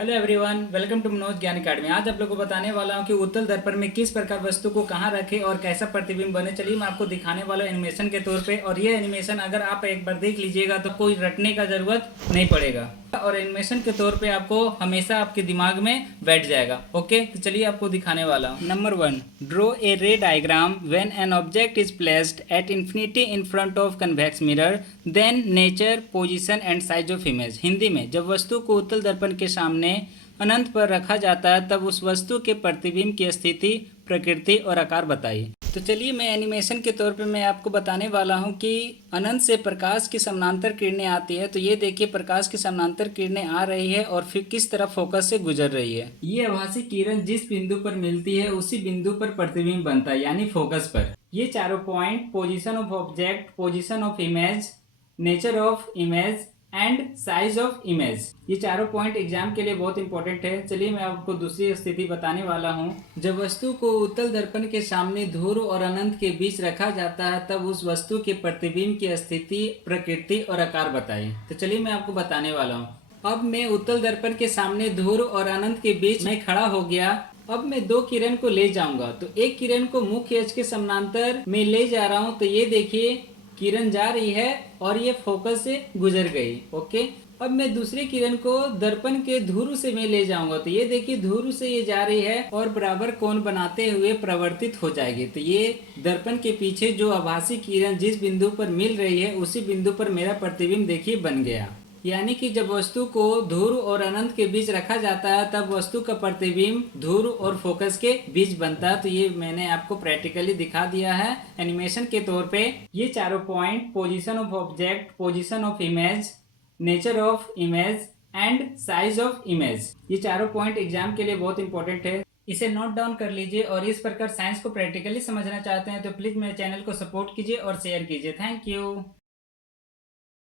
Hello everyone, welcome to Manoj Gyan Academy. आज आप लोगों को बताने वाला हूं कि उत्तल दर्पण में किस प्रकार वस्तु को कहां रखें और कैसा प्रतिबिंब बने। चलिए मैं आपको दिखाने वाला हूं एनिमेशन के तौर पे, और ये एनिमेशन अगर आप एक बार देख लीजिएगा तो कोई रटने का जरूरत नहीं पड़ेगा और एनिमेशन के तौर पे आपको हमेशा आपके दिमाग में बैठ जाएगा। ओके, तो चलिए आपको दिखाने वाला हूँ। Number 1, draw a ray diagram when an object is placed at infinity in front of convex mirror, then nature, position and size of image. Hindi में, जब वस्तु को उत्तल दर्पण के सामने अनंत पर रखा जाता है तब उस वस्तु के प्रतिबिंब की स्थिति, प्रकृति और आकार बताइए। तो चलिए मैं एनिमेशन के तौर पे मैं आपको बताने वाला हूं कि अनंत से प्रकाश की समानांतर किरणें आती है। तो ये देखिए, प्रकाश की समानांतर किरणें आ रही है और फिर किस तरह फोकस से गुजर रही है। ये आभासी किरण जिस बिंदु पर मिलती है उसी बिंदु पर प्रतिबिंब बनता है, यानी फोकस पर। ये चारों point, position of object, position of image, nature of image and size of image, ये चारों पॉइंट एग्जाम के लिए बहुत इंपॉर्टेंट है। चलिए मैं आपको दूसरी स्थिति बताने वाला हूँ। जब वस्तु को उत्तल दर्पण के सामने ध्रुव और अनंत के बीच रखा जाता है तब उस वस्तु के प्रतिबिंब की स्थिति, प्रकृति और आकार बताइए। तो चलिए मैं आपको बताने वाला हूँ। अब मैं उत्तल दर्पण के सामने ध्रुव और अनंत के बीच में खड़ा हो गया। अब मैं दो किरण को ले जाऊंगा। तो एक किरण को मुख्य अक्ष के समानांतर में ले जा रहा हूँ। तो ये देखिए, किरण जा रही है और ये फोकस से गुजर गई। ओके, अब मैं दूसरी किरण को दर्पण के ध्रुव से मैं ले जाऊंगा। तो ये देखिए, ध्रुव से ये जा रही है और बराबर कोण बनाते हुए परिवर्तित हो जाएगी। तो ये दर्पण के पीछे जो आभासी किरण जिस बिंदु पर मिल रही है उसी बिंदु पर मेरा प्रतिबिंब देखिए बन गया। यानी कि जब वस्तु को ध्रुव और अनंत के बीच रखा जाता है तब वस्तु का प्रतिबिंब ध्रुव और फोकस के बीच बनता है। तो ये मैंने आपको प्रैक्टिकली दिखा दिया है एनिमेशन के तौर पे। ये चारों point, position of object, position of image, nature of image and size of image, ये चारों पॉइंट एग्जाम के लिए बहुत इंपॉर्टेंट है। इसे नोट डाउन कर लीजिए, और इस प्रकार साइंस को प्रैक्टिकली समझना चाहते हैं तो प्लीज मेरे चैनल को सपोर्ट कीजिए और शेयर कीजिए। Thank you.